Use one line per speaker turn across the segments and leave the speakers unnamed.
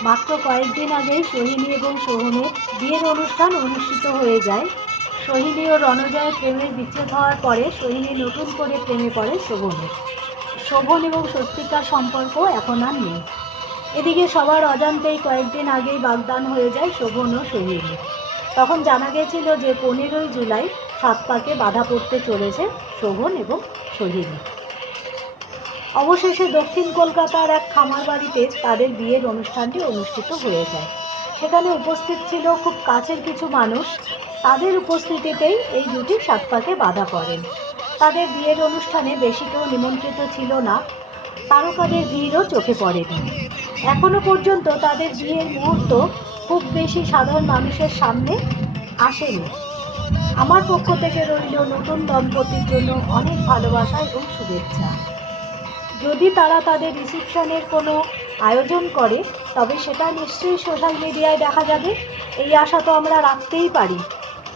মাত্র কয়েকদিন আগেই সোহিনী এবং সোহনের বিয়ের অনুষ্ঠান অনুষ্ঠিত হয়ে যায়। সোহিনী ও রণজয়ের প্রেমের বিচ্ছেদ হওয়ার পরে সোহিনী নতুন করে প্রেমে পড়ে শোভনের শোভন এবং স্বস্তিকার সম্পর্ক এখন আর নেই। এদিকে সবার অজান্তেই কয়েকদিন আগেই বাগদান হয়ে যায় শোভন ও সোহিনী। তখন জানা গেছিল যে পনেরোই জুলাই সাত পাকে বাধা পড়তে চলেছে শোভন এবং সোহিনী। অবশেষে দক্ষিণ কলকাতার এক খামার বাড়িতে তাদের বিয়ের অনুষ্ঠানটি অনুষ্ঠিত হয়ে যায়। সেখানে উপস্থিত ছিল খুব কাছের কিছু মানুষ। তাদের উপস্থিতিতেই এই দুটি সাত পাকে বাধা পড়েন তাদের বিয়ের অনুষ্ঠানে বেশি কেউ নিমন্ত্রিত ছিল না। তারকাদের ভিড়ও চোখে পড়েনি। এখনও পর্যন্ত তাদের বিয়ের মুহূর্ত খুব বেশি সাধারণ মানুষের সামনে আসেনি। আমার পক্ষ থেকে রইল নতুন দম্পতির জন্য অনেক ভালোবাসা এবং শুভেচ্ছা। যদি তারা তাদের রিসিপশনের কোনো আয়োজন করে, তবে সেটা নিশ্চয়ই সোশ্যাল মিডিয়ায় দেখা যাবে। এই আশা তো আমরা রাখতেই পারি।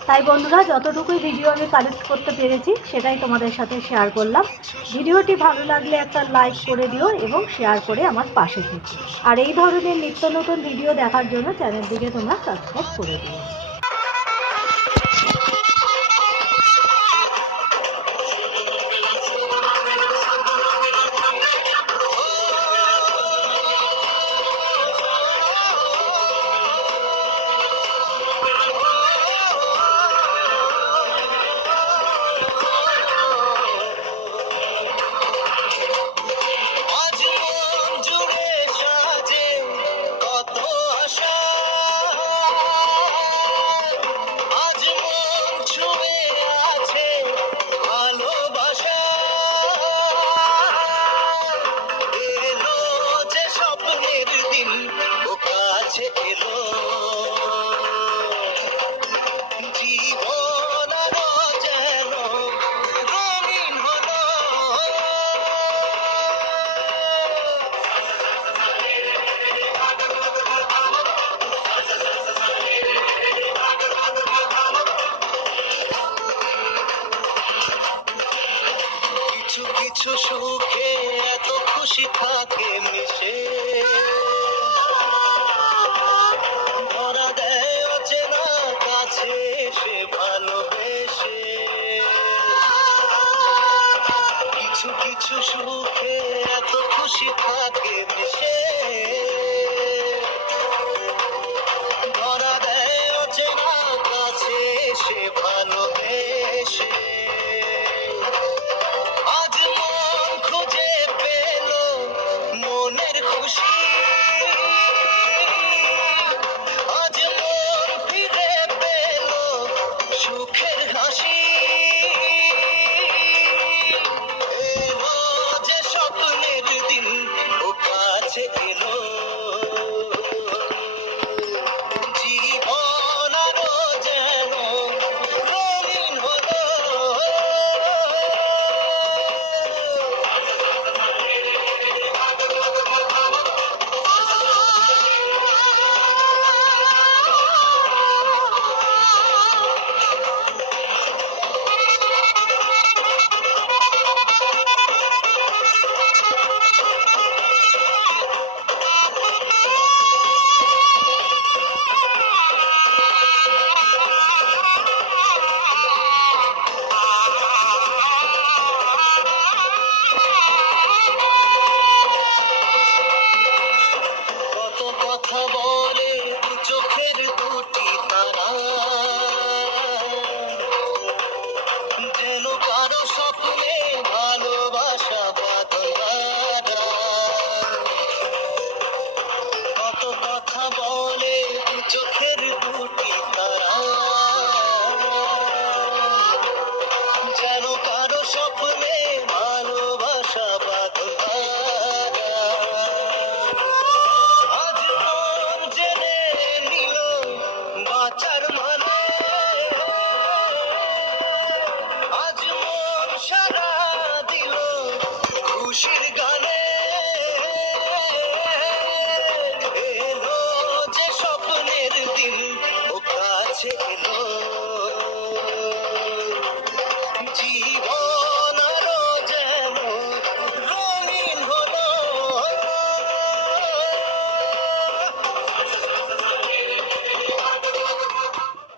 তাই বন্ধুরা, যতটুকুই ভিডিও আমি কালেক্ট করতে পেরেছি, সেটাই তোমাদের সাথে শেয়ার করলাম। ভিডিওটি ভালো লাগলে একটা লাইক করে দিও এবং শেয়ার করে আমার পাশে থেকো। আর এই ধরনের নিত্য নতুন ভিডিও দেখার জন্য চ্যানেলটিকে তোমরা সাবস্ক্রাইব করে দিও।
কিছু সুখে এত খুশি থাকে মিশে। কাছে সে কিছু কিছু সুখে এত খুশি থাকে